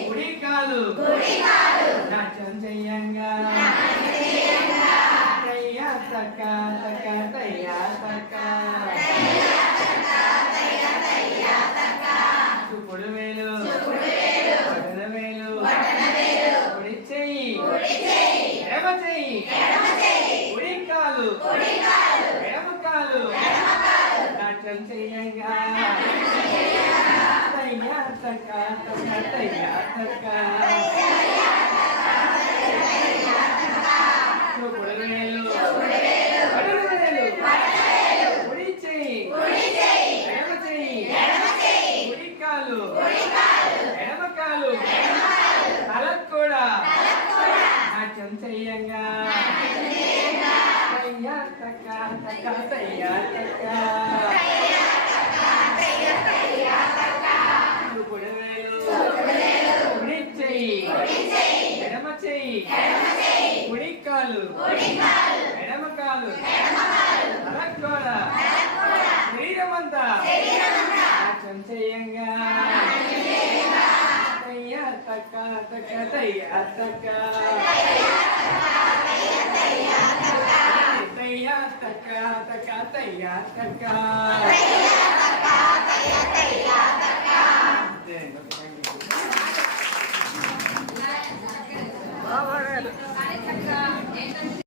కుడి కాలు నాట్యం చెయ్యంగా తయ్యా తక్క తక్క తయ్యా తక్క చూపుడు వేలు బటన వేలు కుడి చెయ్యి ఎడమ చెయ్యి కుడి కాలు ఎడమ కాలు నాట్యం చెయ్యంగా తయ్యా తక్క తక్క తయ్యా తక్క చూపుడు వేలు బటన వేలు కుడి చెయ్యి ఎడమ చెయ్యి కుడి కాలు ఎడమ కాలు తలకు కూడా నాట్యం చెయ్యంగా తయ్యా తక్క తక్క తయ్యా తక్క చూపుడు వేలు కుడి చెయ్యి ఎడమ చెయ్యి కుడి కాలు ఎడమ కాలు తలకు కూడా శరీరమంతా నాట్యం చెయ్యంగా తయ్యా తక్క తక్క తయ్యా తక్క తయ్యా తక్క తక్క తయ్యా తక్క